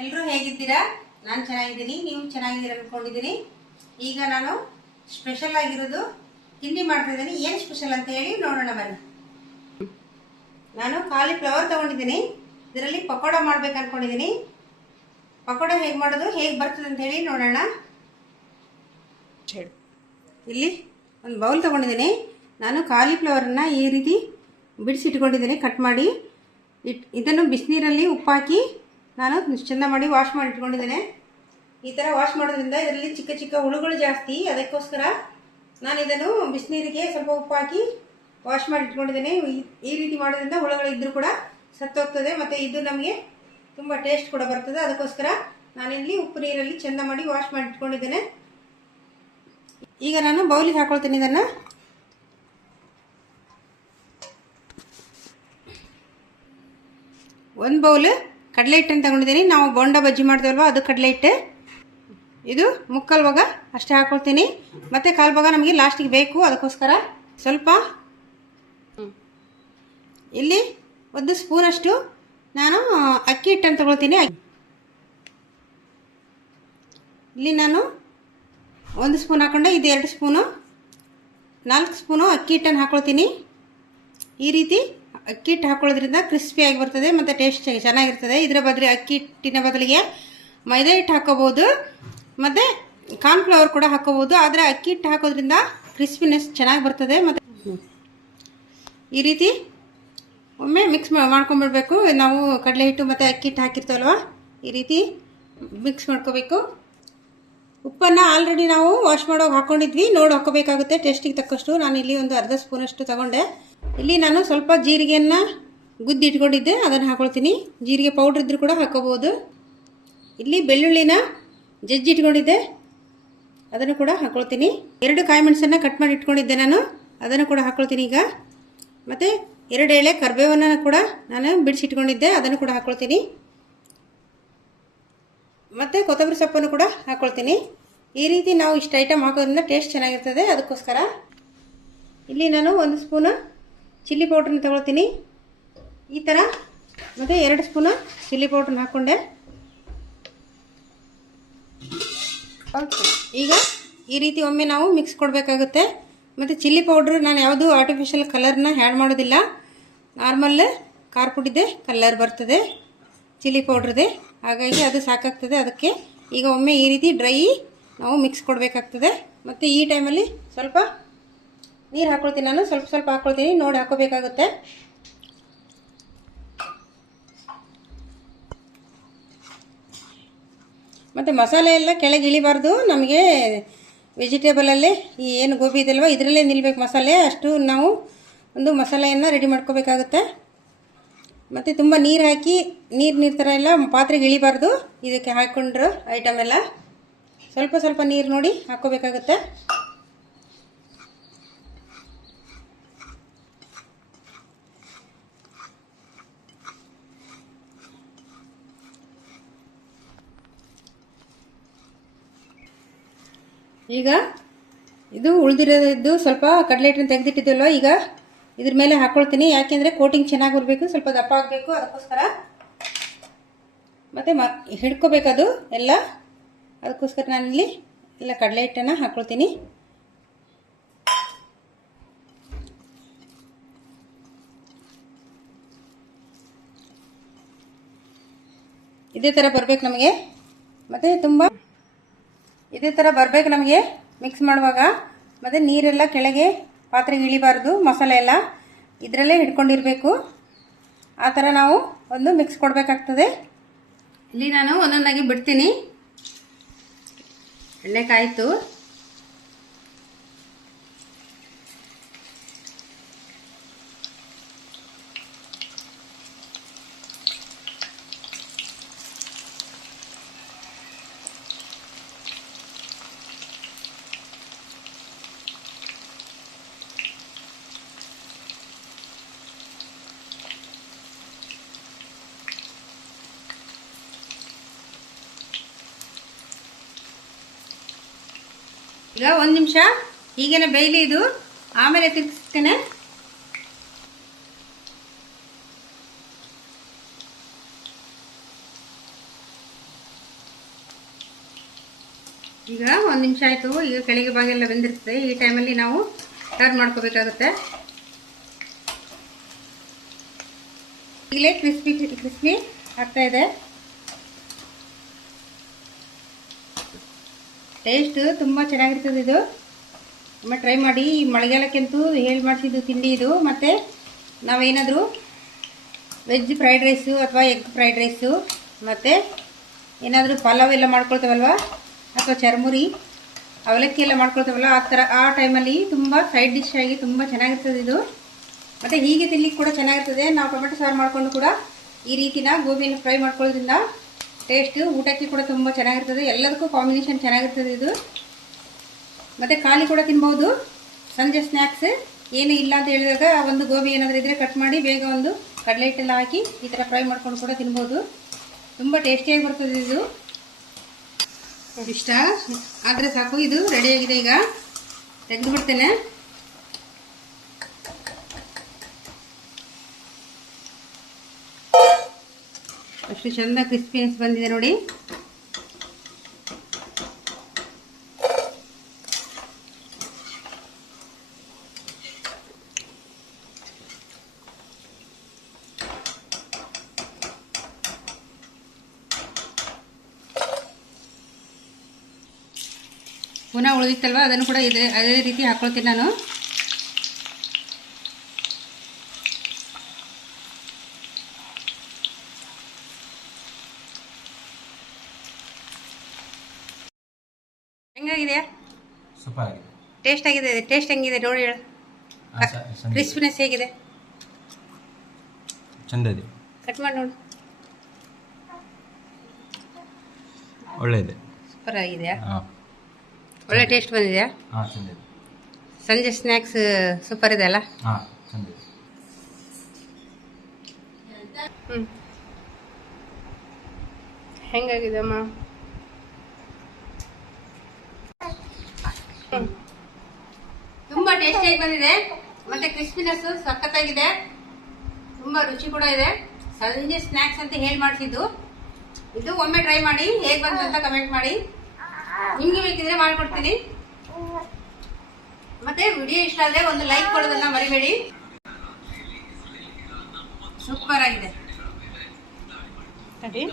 ಎಲ್ಲರೂ ಹೇಗಿದ್ದೀರಾ? ನಾನು ಚೆನ್ನಾಗಿದ್ದೀನಿ, ನೀವು ಚೆನ್ನಾಗಿದ್ದೀರಾ ಅನ್ಕೊಂಡಿದ್ದೀನಿ. ಈಗ ನಾನು ಸ್ಪೆಷಲ್ ಆಗಿರೋದು ತಿಂಡಿ ಮಾಡ್ತಾ ಇದ್ದೀನಿ. ಏನು ಸ್ಪೆಷಲ್ ಅಂತ ಹೇಳಿ ನೋಡೋಣ ಬನ್ನಿ. ನಾನು ಕಾಲಿಫ್ಲವರ್ ತಗೊಂಡಿದ್ದೀನಿ. ಇದರಲ್ಲಿ ಪಕೋಡ ಮಾಡ್ಬೇಕು ಅನ್ಕೊಂಡಿದ್ದೀನಿ. ಪಕೋಡ ಹೇಗೆ ಮಾಡೋದು, ಹೇಗೆ ಬರ್ತದೆ ಅಂತ ಹೇಳಿ ನೋಡೋಣ. ಇಲ್ಲಿ ಒಂದು ಬೌಲ್ ತಗೊಂಡಿದ್ದೀನಿ. ನಾನು ಕಾಲಿಫ್ಲವರನ್ನ ಈ ರೀತಿ ಬಿಡಿಸಿಟ್ಕೊಂಡಿದ್ದೀನಿ, ಕಟ್ ಮಾಡಿ. ಇದನ್ನು ಬಿಸಿನೀರಲ್ಲಿ ಉಪ್ಪು ಹಾಕಿ ನಾನು ಚೆಂದ ಮಾಡಿ ವಾಶ್ ಮಾಡಿ ಇಟ್ಕೊಂಡಿದ್ದೇನೆ. ಈ ಥರ ವಾಶ್ ಮಾಡೋದ್ರಿಂದ ಇದರಲ್ಲಿ ಚಿಕ್ಕ ಚಿಕ್ಕ ಹುಳುಗಳು ಜಾಸ್ತಿ, ಅದಕ್ಕೋಸ್ಕರ ನಾನು ಇದನ್ನು ಬಿಸಿನೀರಿಗೆ ಸ್ವಲ್ಪ ಉಪ್ಪು ಹಾಕಿ ವಾಶ್ ಮಾಡಿ ಇಟ್ಕೊಂಡಿದ್ದೇನೆ. ಈ ರೀತಿ ಮಾಡೋದ್ರಿಂದ ಹುಳುಗಳು ಇದ್ದರೂ ಕೂಡ ಸತ್ತೋಗ್ತದೆ, ಮತ್ತು ಇದು ನಮಗೆ ತುಂಬ ಟೇಸ್ಟ್ ಕೂಡ ಬರ್ತದೆ. ಅದಕ್ಕೋಸ್ಕರ ನಾನಿಲ್ಲಿ ಉಪ್ಪು ನೀರಲ್ಲಿ ಚೆಂದ ಮಾಡಿ ವಾಶ್ ಮಾಡಿ ಇಟ್ಕೊಂಡಿದ್ದೇನೆ. ಈಗ ನಾನು ಬೌಲಿಗೆ ಹಾಕೊಳ್ತೀನಿ. ಇದನ್ನು ಒಂದು ಬೌಲ್ ಕಡಲೆ ಹಿಟ್ಟನ್ನು ತಗೊಂಡಿದ್ದೀನಿ. ನಾವು ಬೋಂಡ ಬಜ್ಜಿ ಮಾಡ್ತೀವಲ್ವ, ಅದು ಕಡಲೆ ಹಿಟ್ಟು. ಇದು ಮುಕ್ಕಾಲು ಭಾಗ ಅಷ್ಟೇ ಹಾಕೊಳ್ತೀನಿ, ಮತ್ತು ಕಾಲು ಭಾಗ ನಮಗೆ ಲಾಸ್ಟಿಗೆ ಬೇಕು, ಅದಕ್ಕೋಸ್ಕರ ಸ್ವಲ್ಪ. ಇಲ್ಲಿ 1 ಸ್ಪೂನಷ್ಟು ನಾನು ಅಕ್ಕಿ ಹಿಟ್ಟನ್ನು ತಗೊಳ್ತೀನಿ. ಇಲ್ಲಿ ನಾನು 1 ಸ್ಪೂನ್ ಹಾಕೊಂಡೆ, ಇದು 2 ಸ್ಪೂನು, 4 ಸ್ಪೂನು ಅಕ್ಕಿ ಹಿಟ್ಟನ್ನು ಹಾಕೊಳ್ತೀನಿ. ಈ ರೀತಿ ಅಕ್ಕಿ ಹಿಟ್ಟು ಹಾಕೊಳ್ಳೋದ್ರಿಂದ ಕ್ರಿಸ್ಪಿಯಾಗಿ ಬರ್ತದೆ ಮತ್ತು ಟೇಸ್ಟ್ ಚೆನ್ನಾಗಿರ್ತದೆ. ಇದರ ಬದಲಿಗೆ ಅಕ್ಕಿ ಹಿಟ್ಟಿನ ಬದಲಿಗೆ ಮೈದಾ ಹಿಟ್ಟು ಹಾಕೋಬೋದು, ಮತ್ತು ಕಾರ್ನ್ಫ್ಲವರ್ ಕೂಡ ಹಾಕೋಬೋದು. ಆದರೆ ಅಕ್ಕಿ ಹಿಟ್ಟು ಹಾಕೋದ್ರಿಂದ ಕ್ರಿಸ್ಪಿನೆಸ್ ಚೆನ್ನಾಗಿ ಬರ್ತದೆ. ಮತ್ತು ಈ ರೀತಿ ಒಮ್ಮೆ ಮಿಕ್ಸ್ ಮಾಡ್ಕೊಂಬಿಡ್ಬೇಕು. ನಾವು ಕಡಲೆ ಹಿಟ್ಟು ಮತ್ತು ಅಕ್ಕಿ ಹಿಟ್ಟು ಹಾಕಿರ್ತೀವಲ್ವ, ಈ ರೀತಿ ಮಿಕ್ಸ್ ಮಾಡ್ಕೋಬೇಕು. ಉಪ್ಪನ್ನು ಆಲ್ರೆಡಿ ನಾವು ವಾಶ್ ಮಾಡೋಕೆ ಹಾಕ್ಕೊಂಡಿದ್ವಿ, ನೋಡಿ ಹಾಕೋಬೇಕಾಗುತ್ತೆ ಟೇಸ್ಟಿಗೆ ತಕ್ಕಷ್ಟು. ನಾನು ಇಲ್ಲಿ ಒಂದು ಅರ್ಧ ಸ್ಪೂನಷ್ಟು ತಗೊಂಡೆ. ಇಲ್ಲಿ ನಾನು ಸ್ವಲ್ಪ ಜೀರಿಗೆಯನ್ನು ಗುದ್ದಿ ಇಟ್ಕೊಂಡಿದ್ದೆ, ಅದನ್ನು ಹಾಕೊಳ್ತೀನಿ. ಜೀರಿಗೆ ಪೌಡ್ರ್ ಇದ್ದರೂ ಕೂಡ ಹಾಕೋಬೋದು. ಇಲ್ಲಿ ಬೆಳ್ಳುಳ್ಳಿನ ಜಜ್ಜಿ ಇಟ್ಕೊಂಡಿದ್ದೆ, ಅದನ್ನು ಕೂಡ ಹಾಕ್ಕೊಳ್ತೀನಿ. 2 ಕಾಯಿ ಮೆಣಸನ್ನು ಕಟ್ ಮಾಡಿ ಇಟ್ಕೊಂಡಿದ್ದೆ ನಾನು, ಅದನ್ನು ಕೂಡ ಹಾಕ್ಕೊಳ್ತೀನಿ ಈಗ. ಮತ್ತು 2 ಎಳೆ ಕರಿಬೇವನ್ನು ಕೂಡ ನಾನು ಬಿಡಿಸಿಟ್ಕೊಂಡಿದ್ದೆ, ಅದನ್ನು ಕೂಡ ಹಾಕ್ಕೊಳ್ತೀನಿ. ಮತ್ತು ಕೊತ್ತಂಬರಿ ಸೊಪ್ಪನ್ನು ಕೂಡ ಹಾಕ್ಕೊಳ್ತೀನಿ. ಈ ರೀತಿ ನಾವು ಇಷ್ಟು ಐಟಮ್ ಹಾಕೋದ್ರಿಂದ ಟೇಸ್ಟ್ ಚೆನ್ನಾಗಿರ್ತದೆ, ಅದಕ್ಕೋಸ್ಕರ. ಇಲ್ಲಿ ನಾನು 1 ಸ್ಪೂನು ಚಿಲ್ಲಿ ಪೌಡ್ರನ್ನ ತಗೊಳ್ತೀನಿ, ಈ ಥರ. ಮತ್ತು 2 ಸ್ಪೂನು ಚಿಲ್ಲಿ ಪೌಡ್ರನ್ನ ಹಾಕ್ಕೊಂಡೆ. ಈಗ ಈ ರೀತಿ ಒಮ್ಮೆ ನಾವು ಮಿಕ್ಸ್ ಕೊಡಬೇಕಾಗುತ್ತೆ. ಮತ್ತು ಚಿಲ್ಲಿ ಪೌಡ್ರ್ ನಾನು ಯಾವುದು ಆರ್ಟಿಫಿಷಿಯಲ್ ಕಲರ್ನ ಆ್ಯಡ್ ಮಾಡೋದಿಲ್ಲ, ನಾರ್ಮಲ್ ಖಾರ ಪುಡಿದೆ ಕಲರ್ ಬರ್ತದೆ ಚಿಲ್ಲಿ ಪೌಡ್ರದೆ, ಹಾಗಾಗಿ ಅದು ಸಾಕಾಗ್ತದೆ. ಅದಕ್ಕೆ ಈಗ ಒಮ್ಮೆ ಈ ರೀತಿ ಡ್ರೈ ನಾವು ಮಿಕ್ಸ್ ಕೊಡಬೇಕಾಗ್ತದೆ. ಮತ್ತು ಈ ಟೈಮಲ್ಲಿ ಸ್ವಲ್ಪ ನೀರು ಹಾಕ್ಕೊಳ್ತೀನಿ. ನಾನು ಸ್ವಲ್ಪ ಸ್ವಲ್ಪ ಹಾಕ್ಕೊಳ್ತೀನಿ, ನೋಡಿ ಹಾಕೋಬೇಕಾಗುತ್ತೆ. ಮತ್ತು ಮಸಾಲೆ ಎಲ್ಲ ಕೆಳಗೆ ಇಳಿಬಾರ್ದು. ನಮಗೆ ವೆಜಿಟೇಬಲಲ್ಲೇ ಈ ಏನು ಗೋಬಿ ಇದಲ್ವ, ಇದರಲ್ಲೇ ನಿಲ್ಬೇಕು ಮಸಾಲೆ. ಅಷ್ಟು ನಾವು ಒಂದು ಮಸಾಲೆಯನ್ನು ರೆಡಿ ಮಾಡ್ಕೋಬೇಕಾಗುತ್ತೆ. ಮತ್ತು ತುಂಬ ನೀರು ಹಾಕಿ ನೀರು ಥರ ಎಲ್ಲ ಪಾತ್ರೆಗೆ ಇಳಿಬಾರ್ದು. ಇದಕ್ಕೆ ಹಾಕ್ಕೊಂಡ್ರು ಐಟಮ್ ಎಲ್ಲ ಸ್ವಲ್ಪ ಸ್ವಲ್ಪ ನೀರು ನೋಡಿ ಹಾಕ್ಕೋಬೇಕಾಗುತ್ತೆ. ಈಗ ಇದು ಉಳಿದಿರೋದು ಸ್ವಲ್ಪ ಕಡಲೆ ಹಿಟ್ಟನ್ನು ತೆಗೆದಿಟ್ಟಿದ್ದಲ್ವ, ಈಗ ಇದ್ರ ಮೇಲೆ ಹಾಕ್ಕೊಳ್ತೀನಿ. ಯಾಕೆಂದರೆ ಕೋಟಿಂಗ್ ಚೆನ್ನಾಗಿ ಬರಬೇಕು, ಸ್ವಲ್ಪ ದಪ್ಪ ಆಗಬೇಕು, ಅದಕ್ಕೋಸ್ಕರ. ಮತ್ತು ಹಿಡ್ಕೋಬೇಕದು ಎಲ್ಲ, ಅದಕ್ಕೋಸ್ಕರ ನಾನಿಲ್ಲಿ ಎಲ್ಲ ಕಡಲೆ ಹಿಟ್ಟನ್ನು ಹಾಕ್ಕೊಳ್ತೀನಿ. ಇದೇ ಥರ ಬರಬೇಕು ನಮಗೆ, ಮತ್ತು ತುಂಬ ಇದೇ ಥರ ಬರಬೇಕು ನಮಗೆ ಮಿಕ್ಸ್ ಮಾಡುವಾಗ. ಮತ್ತು ನೀರೆಲ್ಲ ಕೆಳಗೆ ಪಾತ್ರೆಗೆ ಇಳಿಬಾರ್ದು, ಮಸಾಲೆ ಎಲ್ಲ ಇದರಲ್ಲೇ ಹಿಡ್ಕೊಂಡಿರಬೇಕು. ಆ ಥರ ನಾವು ಒಂದು ಮಿಕ್ಸ್ ಕೊಡಬೇಕಾಗ್ತದೆ. ಇಲ್ಲಿ ನಾನು ಒಂದೊಂದಾಗಿ ಬಿಡ್ತೀನಿ. ಎಣ್ಣೆ ಕಾಯಿತು. ಈಗ 1 ನಿಮಿಷ ಹೀಗೇನೆ ಬೇಯಲಿ ಇದು, ಆಮೇಲೆ ತಿರ್ಗಿಸ್ತೇನೆ. ಈಗ 1 ನಿಮಿಷ ಆಯಿತು. ಈಗ ಕೆಳಗೆ ಭಾಗೆಲ್ಲ ಬೆಂದಿರ್ತದೆ. ಈ ಟೈಮಲ್ಲಿ ನಾವು ಟರ್ನ್ ಮಾಡ್ಕೋಬೇಕಾಗುತ್ತೆ. ಈಗಲೇ ಕ್ರಿಸ್ಪಿ ಆಗ್ತಾ ಇದೆ. ಟೇಸ್ಟ್ ತುಂಬ ಚೆನ್ನಾಗಿರ್ತದೆ ಇದು. ಒಮ್ಮೆ ಟ್ರೈ ಮಾಡಿ. ಈ ಮಳೆಗಾಲಕ್ಕಂತೂ ಹೇಳಿ ಮಾಡಿಸಿದ್ದು ತಿಂಡಿ ಇದು. ಮತ್ತು ನಾವೇನಾದರೂ ವೆಜ್ ಫ್ರೈಡ್ ರೈಸು ಅಥವಾ ಎಗ್ ಫ್ರೈಡ್ ರೈಸು ಮತ್ತು ಏನಾದರೂ ಪಲಾವ್ ಎಲ್ಲ ಮಾಡ್ಕೊಳ್ತೇವಲ್ವ, ಅಥವಾ ಚರ್ಮುರಿ ಅವಲಕ್ಕಿ ಎಲ್ಲ ಮಾಡ್ಕೊಳ್ತೇವಲ್ಲ, ಆ ಟೈಮಲ್ಲಿ ತುಂಬ ಸೈಡ್ ಡಿಶ್ ಆಗಿ ತುಂಬ ಚೆನ್ನಾಗಿರ್ತದೆ ಇದು. ಮತ್ತು ಹೀಗೆ ತಿನ್ಲಿಕ್ಕೆ ಕೂಡ ಚೆನ್ನಾಗಿರ್ತದೆ. ನಾವು ಟೊಮೆಟೊ ಸಾರು ಮಾಡಿಕೊಂಡು ಕೂಡ ಈ ರೀತಿನ ಗೋಬಿಯನ್ನು ಫ್ರೈ ಮಾಡ್ಕೊಳ್ಳೋದ್ರಿಂದ ಟೇಸ್ಟ್ ಊಟಕ್ಕೆ ಕೂಡ ತುಂಬ ಚೆನ್ನಾಗಿರ್ತದೆ. ಎಲ್ಲದಕ್ಕೂ ಕಾಂಬಿನೇಷನ್ ಚೆನ್ನಾಗಿರ್ತದೆ ಇದು. ಮತ್ತು ಖಾಲಿ ಕೂಡ ತಿನ್ಬೋದು. ಸಂಜೆ ಸ್ನ್ಯಾಕ್ಸ್ ಏನೂ ಇಲ್ಲ ಅಂತ ಹೇಳಿದಾಗ ಒಂದು ಗೋಬಿ ಏನಾದರೂ ಇದ್ದರೆ ಕಟ್ ಮಾಡಿ ಬೇಗ ಒಂದು ಕಡಲೆ ಹಿಟ್ಟೆಲ್ಲ ಹಾಕಿ ಈ ಥರ ಫ್ರೈ ಮಾಡ್ಕೊಂಡು ಕೂಡ ತಿನ್ಬೋದು. ತುಂಬ ಟೇಸ್ಟಿಯಾಗಿ ಬರ್ತದೆ ಇದು. ಇಷ್ಟ ಆದರೆ ಸಾಕು. ಇದು ರೆಡಿಯಾಗಿದೆ. ಈಗ ತೆಗೆದು ಬಿಡ್ತೇನೆ. ಅಷ್ಟು ಚಂದ ಕ್ರಿಸ್ಪಿನೆಸ್ ಬಂದಿದೆ ನೋಡಿ. ಪುನಃ ಉಳಿದಿತ್ತಲ್ವ, ಅದನ್ನು ಕೂಡ ಅದೇ ರೀತಿ ಹಾಕ್ಕೊಳ್ತೀನಿ ನಾನು. ಹೆಂಗಾಗಿದೆ? ಸೂಪರ್ ಆಗಿದೆ. ಟೇಸ್ಟ್ ಆಗಿದೆ. ಟೇಸ್ಟ್ ಹೆಂಗಿದೆ ನೋಡಿ ಹೇಳು. ಕ್ರಿಸ್ಪಿನೆಸ್ ಹೇಗಿದೆ? ಚಂದ ಇದೆ. ಕಟ್ ಮಾಡಿ ನೋಡು. ಒಳ್ಳೆ ಇದೆ. ಸೂಪರ್ ಆಗಿದೆಯಾ? ಒಳ್ಳೆ ಟೇಸ್ಟ್ ಬಂದಿದೆಯಾ? ಚಂದ ಇದೆ. ಸಂಜೆ ಸ್ನ್ಯಾಕ್ಸ್ ಸೂಪರ್ ಇದೆ ಅಲ್ಲ? ಚಂದ ಇದೆ. ಹೆಂಗಾಗಿದೆ ಅಮ್ಮ? ತುಂಬ ಟೇಸ್ಟಿಯಾಗಿ ಬಂದಿದೆ. ಮತ್ತೆ ಕ್ರಿಸ್ಪಿನೆಸ್ ಸಖತ್ತಾಗಿದೆ. ತುಂಬ ರುಚಿ ಕೂಡ ಇದೆ. ಸಂಜೆ ಸ್ನ್ಯಾಕ್ಸ್ ಅಂತ ಹೇಳಿ ಮಾಡಿಸಿದ್ದು ಇದು. ಒಮ್ಮೆ ಟ್ರೈ ಮಾಡಿ, ಹೇಗೆ ಬಂತು ಅಂತ ಕಮೆಂಟ್ ಮಾಡಿ. ನಿಮ್ಗೆ ಬೇಕಿದ್ರೆ ಮಾಡಿಕೊಡ್ತೀನಿ. ಮತ್ತೆ ವಿಡಿಯೋ ಇಷ್ಟ ಆದರೆ ಒಂದು ಲೈಕ್ ಕೊಡೋದನ್ನ ಮರಿಬೇಡಿ. ಸೂಪರ್ ಆಗಿದೆ ನೋಡಿ.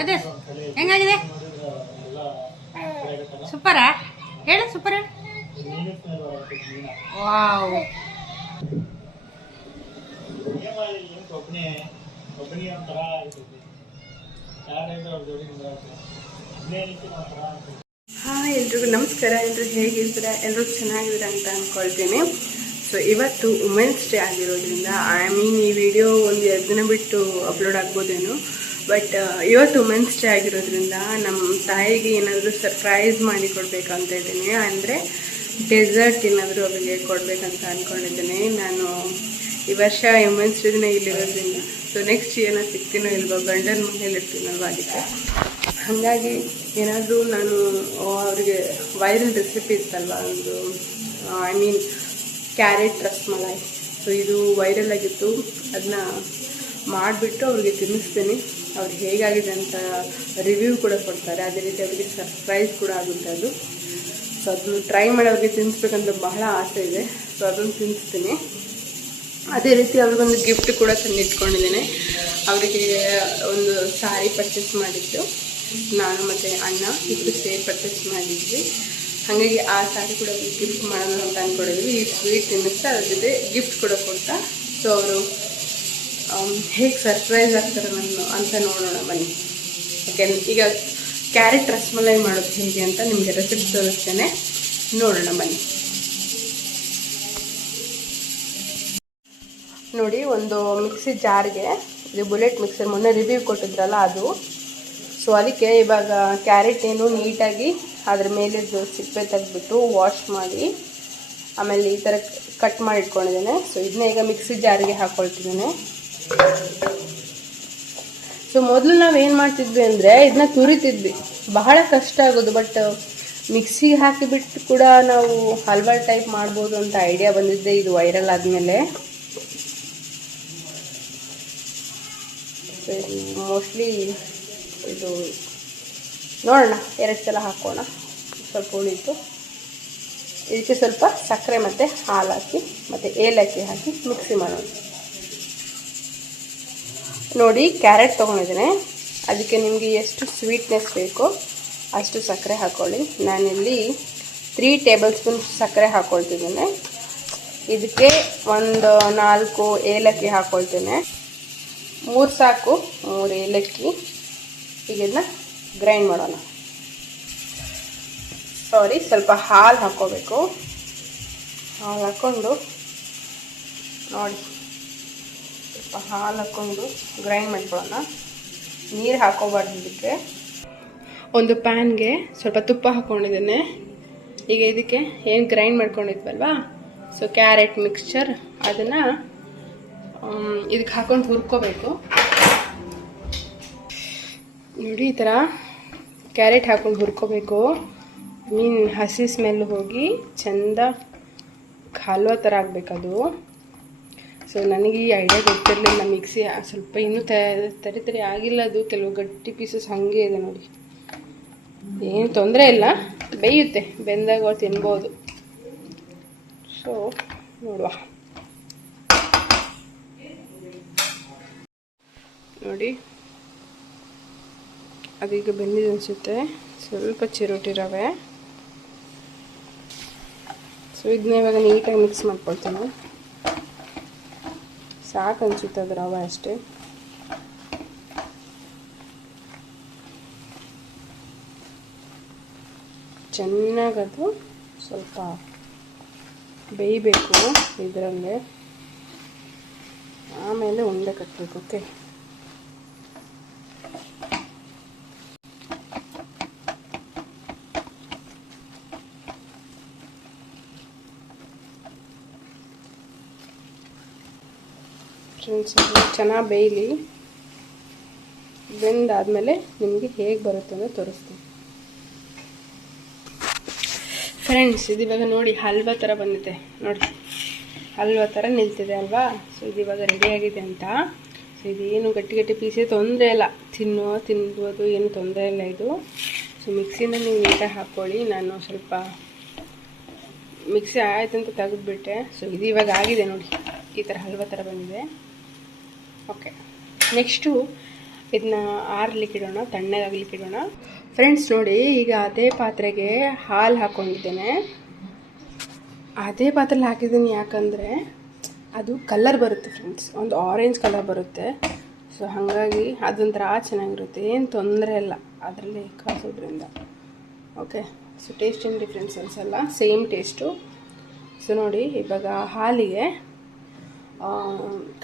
ಅದೇ ಹೆಂಗಾಗಿದೆ? ಸೂಪರಾ? ಹೇಳು ಸೂಪರ್ ಹೇಳು. ವಾವ್. ಎಲ್ರಿಗೂ ನಮಸ್ಕಾರ. ಎಲ್ಲರೂ ಹೇಗಿದ್ದೀರಾ? ಎಲ್ಲರೂ ಚೆನ್ನಾಗಿದ್ದೀರಾ ಅಂತ ಅಂದ್ಕೊಳ್ತೀನಿ. ಸೊ ಇವತ್ತು ವುಮೆನ್ಸ್ ಡೇ ಆಗಿರೋದ್ರಿಂದ ಈ ವಿಡಿಯೋ ಒಂದು 2 ದಿನ ಬಿಟ್ಟು ಅಪ್ಲೋಡ್ ಆಗ್ಬೋದೇನು, ಬಟ್ ಇವತ್ತು ವುಮೆನ್ಸ್ ಡೇ ಆಗಿರೋದ್ರಿಂದ ನಮ್ಮ ತಾಯಿಗೆ ಏನಾದರೂ ಸರ್ಪ್ರೈಸ್ ಮಾಡಿ ಕೊಡಬೇಕಂತ ಇದ್ದೀನಿ. ಅಂದರೆ ಡೆಸರ್ಟ್ ಏನಾದರೂ ಅವರಿಗೆ ಕೊಡಬೇಕಂತ ಅಂದ್ಕೊಂಡಿದ್ದೀನಿ. ನಾನು ಈ ವರ್ಷ ವುಮೆನ್ಸ್ ಡೇ ದಿನ ಇಲ್ಲಿರೋದ್ರಿಂದ ಸೊ ನೆಕ್ಸ್ಟ್ ಏನೋ ಸಿಗ್ತೀನೋ ಇಲ್ವೋ, ಗಂಡನ ಮನೇಲಿ ಇರ್ತೀನಲ್ವ, ಅದಕ್ಕೆ ಹಾಗಾಗಿ ಏನಾದರೂ ನಾನು ಅವರಿಗೆ ವೈರಲ್ ರೆಸಿಪಿ ಇತ್ತಲ್ವ ಒಂದು, ಕ್ಯಾರೆಟ್ ರಸ್ಮಲಾಯ್. ಸೊ ಇದು ವೈರಲ್ ಆಗಿತ್ತು. ಅದನ್ನ ಮಾಡಿಬಿಟ್ಟು ಅವ್ರಿಗೆ ತಿನ್ನಿಸ್ತೀನಿ. ಅವ್ರು ಹೇಗಾಗಿದೆ ಅಂತ ರಿವ್ಯೂ ಕೂಡ ಕೊಡ್ತಾರೆ. ಅದೇ ರೀತಿ ಅವರಿಗೆ ಸರ್ಪ್ರೈಸ್ ಕೂಡ ಆಗುತ್ತೆ ಅದು. ಸೊ ಅದನ್ನು ಟ್ರೈ ಮಾಡಿ ಅವ್ರಿಗೆ ತಿನ್ನಿಸ್ಬೇಕಂತ ಬಹಳ ಆಸೆ ಇದೆ. ಸೊ ಅದನ್ನು ತಿನ್ನಿಸ್ತೀನಿ. ಅದೇ ರೀತಿ ಅವ್ರಿಗೊಂದು ಗಿಫ್ಟ್ ಕೂಡ ತಂದಿಟ್ಕೊಂಡಿದ್ದೀನಿ. ಅವರಿಗೆ ಒಂದು ಸಾರಿ ಪರ್ಚೇಸ್ ಮಾಡಿದ್ದು ನಾನು ಮತ್ತು ಅಣ್ಣ ಇಬ್ಬರು ಸೇರಿ ಪರ್ಚೇಸ್ ಮಾಡಿದ್ವಿ. ಹಾಗಾಗಿ ಆ ಸಾರಿ ಕೂಡ ಗಿಫ್ಟ್ ಮಾಡೋಣ ಅಂತ ಅಂದ್ಕೊಂಡಿದ್ವಿ. ಈ ಸ್ವೀಟ್ ತಿನ್ನಿಸ್ತಾ ಅದ್ರ ಜೊತೆ ಗಿಫ್ಟ್ ಕೂಡ ಕೊಡ್ತಾ. ಸೊ ಅವರು ಹೇಗೆ ಸರ್ಪ್ರೈಸ್ ಆಗ್ತಾರೆ ಅಂತ ನೋಡೋಣ ಬನ್ನಿ. ಓಕೆ, ಈಗ ಕ್ಯಾರೆಟ್ ರಸ್ಮಲೈ ಮಾಡೋದು ಹೇಗೆ ಅಂತ ನಿಮಗೆ ರೆಸಿಪಿ ತೋರಿಸ್ತೇನೆ, ನೋಡೋಣ ಬನ್ನಿ. ನೋಡಿ, ಒಂದು ಮಿಕ್ಸಿ ಜಾರ್ಗೆ ಇದು ಬುಲೆಟ್ ಮಿಕ್ಸರ್ ಮೊನ್ನೆ ರಿವ್ಯೂ ಕೊಟ್ಟಿದ್ರಲ್ಲ ಅದು. ಸೊ ಅದಕ್ಕೆ ಇವಾಗ ಕ್ಯಾರೆಟ್ ಏನು ನೀಟಾಗಿ ಅದ್ರ ಮೇಲಿದ್ದು ಸಿಪ್ಪೆ ತೆಗೆದ್ಬಿಟ್ಟು ವಾಶ್ ಮಾಡಿ ಆಮೇಲೆ ಈ ಥರ ಕಟ್ ಮಾಡಿ ಇಟ್ಕೊಂಡಿದ್ದೇನೆ. ಸೊ ಇದನ್ನ ಈಗ ಮಿಕ್ಸಿ ಜಾರಿಗೆ ಹಾಕ್ಕೊಳ್ತಿದ್ದೇನೆ. ಸೊ ಮೊದಲು ನಾವೇನು ಮಾಡ್ತಿದ್ವಿ ಅಂದರೆ ಇದನ್ನ ತುರಿತಿದ್ವಿ, ಬಹಳ ಕಷ್ಟ ಆಗೋದು. ಬಟ್ ಮಿಕ್ಸಿಗೆ ಹಾಕಿಬಿಟ್ಟು ಕೂಡ ನಾವು ಹಲ್ವಾ ಟೈಪ್ ಮಾಡ್ಬೋದು ಅಂತ ಐಡಿಯಾ ಬಂದಿದ್ದೆ ಇದು ವೈರಲ್ ಆದಮೇಲೆ. ಸೊ ಇದು ಮೋಸ್ಟ್ಲಿ ಇದು ನೋಡೋಣ 2 ಸಲ ಹಾಕೋಣ. ಸ್ವಲ್ಪ ಉಳಿತು. ಇದಕ್ಕೆ ಸ್ವಲ್ಪ ಸಕ್ಕರೆ ಮತ್ತು ಹಾಲು ಹಾಕಿ ಮತ್ತು ಏಲಕ್ಕಿ ಹಾಕಿ ಮಿಕ್ಸಿ ಮಾಡೋಣ. ನೋಡಿ ಕ್ಯಾರೆಟ್ ತೊಗೊಂಡಿದ್ದೇನೆ, ಅದಕ್ಕೆ ನಿಮಗೆ ಎಷ್ಟು ಸ್ವೀಟ್ನೆಸ್ ಬೇಕೋ ಅಷ್ಟು ಸಕ್ಕರೆ ಹಾಕ್ಕೊಳ್ಳಿ. ನಾನಿಲ್ಲಿ 3 ಟೇಬಲ್ ಸ್ಪೂನ್ ಸಕ್ಕರೆ ಹಾಕ್ಕೊಳ್ತಿದ್ದೇನೆ. ಇದಕ್ಕೆ ಒಂದು 4 ಏಲಕ್ಕಿ ಹಾಕ್ಕೊಳ್ತೇನೆ. 3 ಸಾಕು, 3 ಏಲಕ್ಕಿ. ಈಗ ಇದನ್ನ ಗ್ರೈಂಡ್ ಮಾಡೋಣ. ಸ್ವಲ್ಪ ಹಾಲು ಹಾಕ್ಕೋಬೇಕು. ಹಾಲು ಹಾಕ್ಕೊಂಡು ನೋಡಿ, ಸ್ವಲ್ಪ ಹಾಲು ಹಾಕ್ಕೊಂಡು ಗ್ರೈಂಡ್ ಮಾಡ್ಕೊಳ್ಳೋಣ. ನೀರು ಹಾಕೋಬಾರ್ದು. ಇದಕ್ಕೆ ಒಂದು ಪ್ಯಾನ್ಗೆ ಸ್ವಲ್ಪ ತುಪ್ಪ ಹಾಕ್ಕೊಂಡಿದ್ದೇನೆ. ಈಗ ಇದಕ್ಕೆ ಏನು ಗ್ರೈಂಡ್ ಮಾಡ್ಕೊಂಡಿದ್ವಲ್ವಾ, ಸೊ ಕ್ಯಾರೆಟ್ ಮಿಕ್ಸ್ಚರ್ ಅದನ್ನು ಇದಕ್ಕೆ ಹಾಕೊಂಡು ಹುರ್ಕೋಬೇಕು. ನೋಡಿ ಈ ಥರ ಕ್ಯಾರೆಟ್ ಹಾಕೊಂಡು ಹುರ್ಕೋಬೇಕು. ಹಸಿ ಸ್ಮೆಲ್ ಹೋಗಿ ಚೆಂದ ಹಲ್ವಾ ಥರ ಆಗಬೇಕದು. ಸೊ ನನಗೆ ಈ ಐಡಿಯಾ ಗೊತ್ತಿರಲಿಲ್ಲ. ಮಿಕ್ಸಿ ಸ್ವಲ್ಪ ಇನ್ನೂ ತರಿ ಆಗಿಲ್ಲ, ಅದು ಕೆಲವು ಗಟ್ಟಿ ಪೀಸಸ್ ಹಾಗೆ ಇದೆ ನೋಡಿ. ಏನು ತೊಂದರೆ ಇಲ್ಲ, ಬೇಯುತ್ತೆ, ಬೆಂದಾಗ ತಿನ್ಬೋದು. ಸೊ ನೋಡುವ. ನೋಡಿ ಅದೀಗ ಬೆಂದಿದೆ ಅನಿಸುತ್ತೆ. ಸ್ವಲ್ಪ ಚಿರೋಟಿ ರವೆ. ಸೊ ಇದನ್ನ ಇವಾಗ ನೀಟಾಗಿ ಮಿಕ್ಸ್ ಮಾಡ್ಕೊಳ್ತೀನಿ. ಸಾಕು ಅನಿಸುತ್ತೆ ಅದು ರವೆ ಅಷ್ಟೇ. ಚೆನ್ನಾಗದು ಸ್ವಲ್ಪ ಬೇಯಬೇಕು ಇದರಲ್ಲೇ, ಆಮೇಲೆ ಉಂಡೆ ಕಟ್ಟಬೇಕು. ಓಕೆ, ಫ್ರೆಂಡ್ಸ್ ಚೆನ್ನಾಗಿ ಬೇಯಲಿ. ಬೆಂದಾದಮೇಲೆ ನಿಮಗೆ ಹೇಗೆ ಬರುತ್ತೆ ಅಂತ ತೋರಿಸ್ತೀನಿ. ಫ್ರೆಂಡ್ಸ್ ಇದು ಇವಾಗ ನೋಡಿ ಹಲ್ವಾ ಥರ ಬಂದಿದೆ ನೋಡಿ, ಹಲ್ವಾ ಥರ ನಿಲ್ತಿದೆ ಅಲ್ವಾ. ಸೊ ಇದು ಇವಾಗ ರೆಡಿಯಾಗಿದೆ ಅಂತ. ಸೊ ಇದೇನು ಗಟ್ಟಿ ಪೀಸೇ ತೊಂದರೆ ಇಲ್ಲ, ತಿನ್ಬೋದು, ಏನು ತೊಂದರೆ ಇಲ್ಲ ಇದು. ಸೊ ಮಿಕ್ಸಿನ ನೀವು ನೀಟಾಗಿ ಹಾಕ್ಕೊಳ್ಳಿ. ನಾನು ಸ್ವಲ್ಪ ಮಿಕ್ಸಿ ಆಯ್ತಂತ ತೆಗೆದುಬಿಟ್ಟೆ. ಸೊ ಇದು ಇವಾಗ ಆಗಿದೆ ನೋಡಿ, ಈ ಥರ ಹಲ್ವಾ ಥರ ಬಂದಿದೆ. ಓಕೆ, ನೆಕ್ಸ್ಟು ಇದನ್ನ ಆರಲಿಕ್ಕಿಡೋಣ, ತಣ್ಣಗಾಗಲಿಕ್ಕಿಡೋಣ. ಫ್ರೆಂಡ್ಸ್ ನೋಡಿ, ಈಗ ಅದೇ ಪಾತ್ರೆಗೆ ಹಾಲು ಹಾಕ್ಕೊಂಡಿದ್ದೇನೆ. ಅದೇ ಪಾತ್ರೆಲಿ ಹಾಕಿದ್ದೀನಿ ಯಾಕಂದರೆ ಅದು ಕಲರ್ ಬರುತ್ತೆ ಫ್ರೆಂಡ್ಸ್, ಒಂದು ಆರೆಂಜ್ ಕಲರ್ ಬರುತ್ತೆ. ಸೊ ಹಾಗಾಗಿ ಅದೊಂಥರ ಚೆನ್ನಾಗಿರುತ್ತೆ, ಏನು ತೊಂದರೆ ಇಲ್ಲ ಅದರಲ್ಲಿ ಕಾಸೋದ್ರಿಂದ. ಓಕೆ, ಸೊ ಟೇಸ್ಟ್ ಏನು ಡಿಫ್ರೆನ್ಸ್ ಅನಿಸಲ್ಲ, ಸೇಮ್ ಟೇಸ್ಟು. ಸೊ ನೋಡಿ ಇವಾಗ ಹಾಲಿಗೆ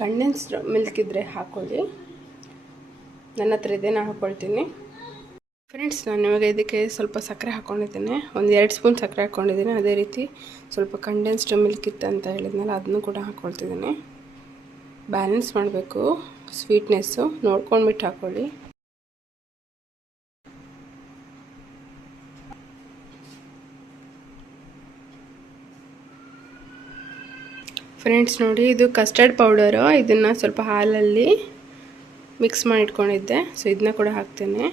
ಕಂಡೆನ್ಸ್ಡ್ ಮಿಲ್ಕ್ ಇದ್ದರೆ ಹಾಕ್ಕೊಳ್ಳಿ. ನನ್ನ ಹತ್ರ ಇದೆ, ನಾನು ಹಾಕ್ಕೊಳ್ತೀನಿ. ಫ್ರೆಂಡ್ಸ್ ನಾನು ಇವಾಗ ಇದಕ್ಕೆ ಸ್ವಲ್ಪ ಸಕ್ಕರೆ ಹಾಕ್ಕೊಂಡಿದ್ದೇನೆ, ಒಂದು 2 ಸ್ಪೂನ್ ಸಕ್ಕರೆ ಹಾಕ್ಕೊಂಡಿದ್ದೀನಿ. ಅದೇ ರೀತಿ ಸ್ವಲ್ಪ ಕಂಡೆನ್ಸ್ಡ್ ಮಿಲ್ಕ್ ಇತ್ತು ಅಂತ ಹೇಳಿದ್ನಲ್ಲ, ಅದನ್ನು ಕೂಡ ಹಾಕ್ಕೊಳ್ತಿದ್ದೀನಿ. ಬ್ಯಾಲೆನ್ಸ್ ಮಾಡಬೇಕು ಸ್ವೀಟ್ನೆಸ್ಸು, ನೋಡ್ಕೊಂಡ್ಬಿಟ್ಟು ಹಾಕ್ಕೊಳ್ಳಿ. ಫ್ರೆಂಡ್ಸ್ ನೋಡಿ, ಇದು ಕಸ್ಟರ್ಡ್ ಪೌಡರು. ಇದನ್ನು ಸ್ವಲ್ಪ ಹಾಲಲ್ಲಿ ಮಿಕ್ಸ್ ಮಾಡಿ ಇಟ್ಕೊಂಡಿದ್ದೆ. ಸೊ ಇದನ್ನ ಕೂಡ ಹಾಕ್ತೇನೆ.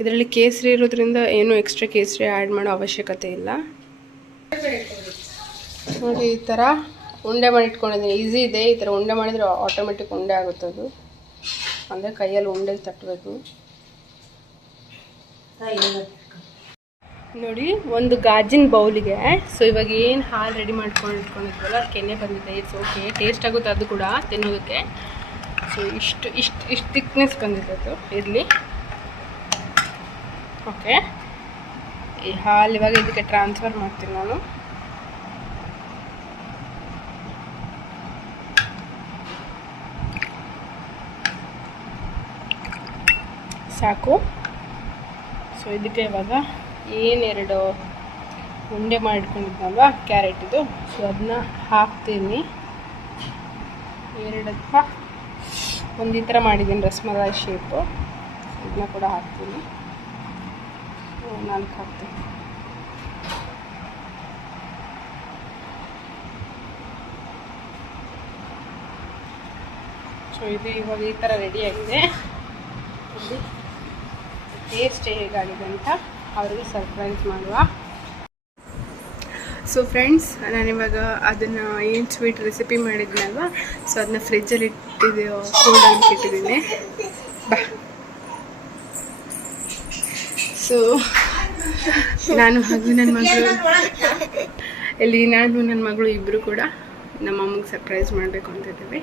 ಇದರಲ್ಲಿ ಕೇಸರಿ ಇರೋದ್ರಿಂದ ಏನು ಎಕ್ಸ್ಟ್ರಾ ಕೇಸರಿ ಆ್ಯಡ್ ಮಾಡೋ ಅವಶ್ಯಕತೆ ಇಲ್ಲ. ನೋಡಿ ಈ ಥರ ಉಂಡೆ ಮಾಡಿ ಇಟ್ಕೊಂಡಿದ್ದೀನಿ. ಈಸಿ ಇದೆ, ಈ ಥರ ಉಂಡೆ ಮಾಡಿದರೆ ಆಟೋಮೆಟಿಕ್ ಉಂಡೆ ಆಗುತ್ತದು. ಅಂದರೆ ಕೈಯಲ್ಲಿ ಉಂಡೆ ತಟ್ಟಬೇಕು. ನೋಡಿ ಒಂದು ಗಾಜಿನ ಬೌಲಿಗೆ ಸೊ ಇವಾಗ ಏನು ಹಾಲು ರೆಡಿ ಮಾಡ್ಕೊಂಡು ಇಟ್ಕೊಂಡಿದ್ವಲ್ಲ, ಕೆನೆ ಬಂದಿದೆ. ಇಟ್ಸ್ ಓಕೆ, ಟೇಸ್ಟ್ ಆಗುತ್ತೆ ಅದು ಕೂಡ ತಿನ್ನೋದಕ್ಕೆ. ಸೊ ಇಷ್ಟು ಥಿಕ್ನೆಸ್ ಬಂದಿದೆ ಅದು, ಇರಲಿ. ಓಕೆ, ಈ ಹಾಲು ಇವಾಗ ಇದಕ್ಕೆ ಟ್ರಾನ್ಸ್ಫರ್ ಮಾಡ್ತೀನಿ ನಾನು. ಸಾಕು. ಸೊ ಇದಕ್ಕೆ ಇವಾಗ ಏನೆರಡು ಉಂಡೆ ಮಾಡಿಟ್ಕೊಂಡಿದ್ನಲ್ವ ಕ್ಯಾರೆಟಿದು, ಸೊ ಅದನ್ನ ಹಾಕ್ತೀನಿ. 2 ಅಥವಾ ಒಂದು ಈ ಥರ ಮಾಡಿದ್ದೀನಿ ರಸಮಲಾಯಿ ಶೇಪು. ಇದನ್ನ ಕೂಡ ಹಾಕ್ತೀನಿ. 4 ಹಾಕ್ತೀನಿ. ಸೊ ಇದು ಇವಾಗ ಈ ಥರ ರೆಡಿಯಾಗಿದೆ. ಟೇಸ್ಟ್ ಹೇಗಾಗಿದೆ ಅಂತ ಅವ್ರಿಗೆ ಸರ್ಪ್ರೈಸ್ ಮಾಡುವ. ಸೊ ಫ್ರೆಂಡ್ಸ್, ನಾನಿವಾಗ ಅದನ್ನು ಏನು ಸ್ವೀಟ್ ರೆಸಿಪಿ ಮಾಡಿದ್ನಲ್ವ, ಸೊ ಅದನ್ನ ಫ್ರಿಜ್ಜಲ್ಲಿ ಇಟ್ಟಿದ್ದು ಕೂಲ್ಡಾಗಿ ಇಟ್ಟಿದ್ದೀನಿ. ಬಾ. ಸೊ ನಾನು ಹಾಗೂ ನನ್ನ ಮಗಳು ನನ್ನ ಮಗಳು ಇಬ್ಬರು ಕೂಡ ನಮ್ಮ ಅಮ್ಮಗೆ ಸರ್ಪ್ರೈಸ್ ಮಾಡಬೇಕು ಅಂತಿದ್ದೀವಿ.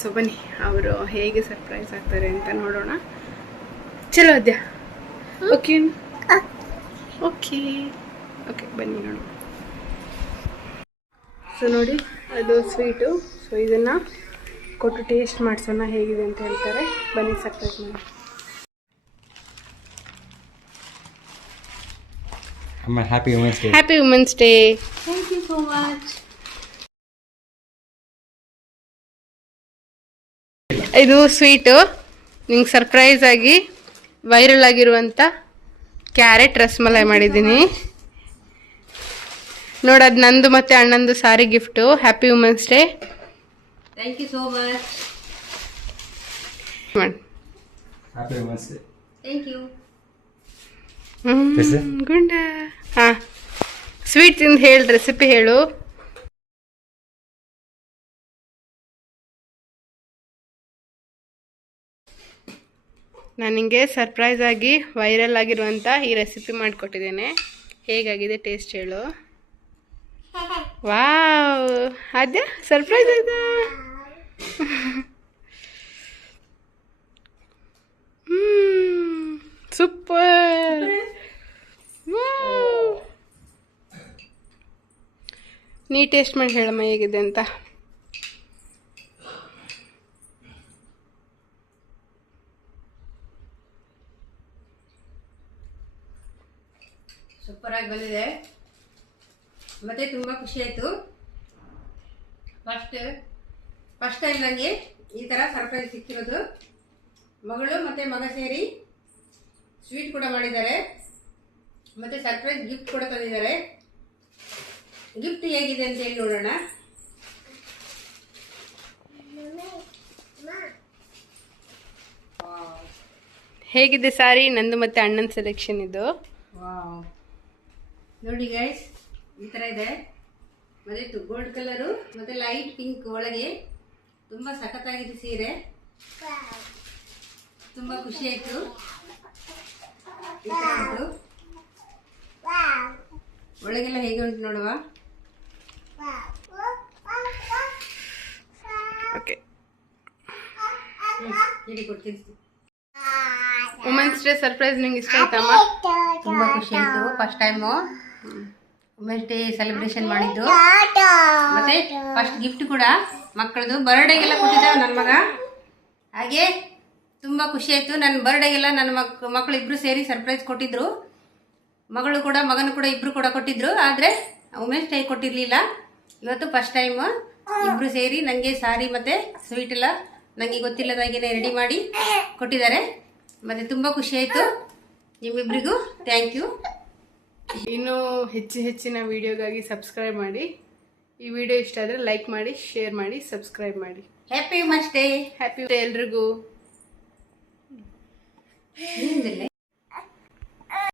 ಸೊ ಬನ್ನಿ, ಅವರು ಹೇಗೆ ಸರ್ಪ್ರೈಸ್ ಆಗ್ತಾರೆ ಅಂತ ನೋಡೋಣ. ಚಲೋ ಅದ್ಯಾ? ಓಕೆ ಓಕೆ ಓಕೆ ಬನ್ನಿ ನೋಡೋಣ. ಸೊ ನೋಡಿ, ಅದು ಸ್ವೀಟು. ಸೊ ಇದನ್ನು ಕೊಟ್ಟು ಟೇಸ್ಟ್ ಮಾಡಿಸೋಣ ಹೇಗಿದೆ ಅಂತ ಹೇಳ್ತಾರೆ. ಬನ್ನಿ ಸರ್ಪ್ರೈಸ್ ಮಾಡಿ. ಅಮ್ಮ happy women's day. Happy women's day. Thank you so much. ಇದು ಸ್ವೀಟು ನಿಂಗೆ ಸರ್ಪ್ರೈಸ್ ಆಗಿ ವೈರಲ್ ಆಗಿರುವಂಥ ಕ್ಯಾರೆಟ್ ರಸಮಲೈ ಮಾಡಿದ್ದೀನಿ. ನೋಡೋದು ನಂದು ಮತ್ತು ಅಣ್ಣಂದು sari gift. Happy women's day. Thank you so much. ಮಾಡಿ. Happy women's day. Thank you. ಗುಂಡ. ಹಾಂ, ಸ್ವೀಟ್ ತಿಂದು ಹೇಳು, ರೆಸಿಪಿ ಹೇಳು. ನಾನು ನಿಮಗೆ ಸರ್ಪ್ರೈಸ್ ಆಗಿ ವೈರಲ್ ಆಗಿರುವಂಥ ಈ ರೆಸಿಪಿ ಮಾಡಿಕೊಟ್ಟಿದ್ದೇನೆ. ಹೇಗಾಗಿದೆ ಟೇಸ್ಟ್ ಹೇಳು. ವಾವ್, ಅದೇ ಸರ್ಪ್ರೈಸ್ ಆಯ್ತಾ? ಸೂಪರ್. ನೀ ಟೇಸ್ಟ್ ಮಾಡಿ ಹೇಳಮ್ಮ ಹೇಗಿದೆ ಅಂತ. ಸೂಪರಾಗಿ ಬಂದಿದೆ, ಮತ್ತು ತುಂಬ ಖುಷಿ ಆಯಿತು. ಫಸ್ಟ್ ಟೈಮ್ ನನಗೆ ಈ ಥರ ಸರ್ಪ್ರೈಸ್ ಸಿಕ್ಕಿರೋದು. ಮಗಳು ಮತ್ತು ಮಗ ಸೇರಿ ಸ್ವೀಟ್ ಕೂಡ ಮಾಡಿದ್ದಾರೆ, ಮತ್ತು ಸರ್ಪ್ರೈಸ್ ಗಿಫ್ಟ್ ಕೂಡ ತಂದಿದ್ದಾರೆ. ಗಿಫ್ಟ್ ಹೇಗಿದೆ ಅಂತ ಹೇಳಿ ನೋಡೋಣ. ಹೇಗಿದೆ ಸಾರಿ? ನಂದು ಮತ್ತು ಅಣ್ಣನ ಸೆಲೆಕ್ಷನ್ ಇದು. ವಾವ್, ನೋಡಿ ಗೈಸ್, ಈ ಥರ ಇದೆ. ಮತ್ತು ಗೋಲ್ಡ್ ಕಲರು ಮತ್ತು ಲೈಟ್ ಪಿಂಕ್ ಒಳಗೆ ತುಂಬ ಸಖತ್ತಾಗಿದೆ ಸೀರೆ. ತುಂಬ ಖುಷಿ ಆಯಿತು. ಈ ಥರ ಉಂಟು, ಒಳಗೆಲ್ಲ ಹೇಗೆ ಉಂಟು ನೋಡುವ. ಓಕೆ, ಹೇಳಿ ಕೊಡ್ತೀನಿ. ವುಮೆನ್ಸ್ ಡೇ ಸರ್ಪ್ರೈಸ್ ನಿಂಗೆ ಇಷ್ಟ ಆಯ್ತಮ್ಮ? ತುಂಬ ಖುಷಿ ಆಯಿತು. First time women's day celebration ಮಾಡಿದ್ದು, ಮತ್ತು ಫಸ್ಟ್ ಗಿಫ್ಟ್ ಕೂಡ ಮಕ್ಕಳದು ಬರ್ಡೇಗೆಲ್ಲ ಕೊಟ್ಟಿದ್ದಾರೆ ನನ್ನ ಮಗ. ಹಾಗೆ ತುಂಬ ಖುಷಿ ಆಯಿತು. ನನ್ನ ಬರ್ಡೇಗೆಲ್ಲ ನನ್ನ ಮಕ್ಕಳು ಇಬ್ಬರು ಸೇರಿ ಸರ್ಪ್ರೈಸ್ ಕೊಟ್ಟಿದ್ದರು. ಮಗಳು ಕೂಡ ಮಗನು ಕೂಡ ಇಬ್ಬರು ಕೂಡ ಕೊಟ್ಟಿದ್ದರು, ಆದರೆ ವುಮೆನ್ಸ್ ಡೇ ಕೊಟ್ಟಿರಲಿಲ್ಲ. ಇವತ್ತು ಫಸ್ಟ್ ಟೈಮ್ ಇಬ್ಬರು ಸೇರಿ ನನಗೆ ಸಾರಿ ಮತ್ತು ಸ್ವೀಟ್ ಎಲ್ಲ ನನಗೆ ಗೊತ್ತಿಲ್ಲದಾಗೇ ರೆಡಿ ಮಾಡಿ ಕೊಟ್ಟಿದ್ದಾರೆ. ಮತ್ತು ತುಂಬ ಖುಷಿ ಆಯಿತು. ನಿಮ್ಮಿಬ್ಬರಿಗೂ ಥ್ಯಾಂಕ್ ಯು. ಇನ್ನೂ ಹೆಚ್ಚಿನ ವಿಡಿಯೋಗಾಗಿ ಸಬ್ಸ್ಕ್ರೈಬ್ ಮಾಡಿ. ಈ ವಿಡಿಯೋ ಇಷ್ಟ ಆದರೆ ಲೈಕ್ ಮಾಡಿ, ಶೇರ್ ಮಾಡಿ, ಸಬ್ಸ್ಕ್ರೈಬ್ ಮಾಡಿ. Happy women's day. ಹ್ಯಾಪಿ ಎಲ್ರಿಗೂ.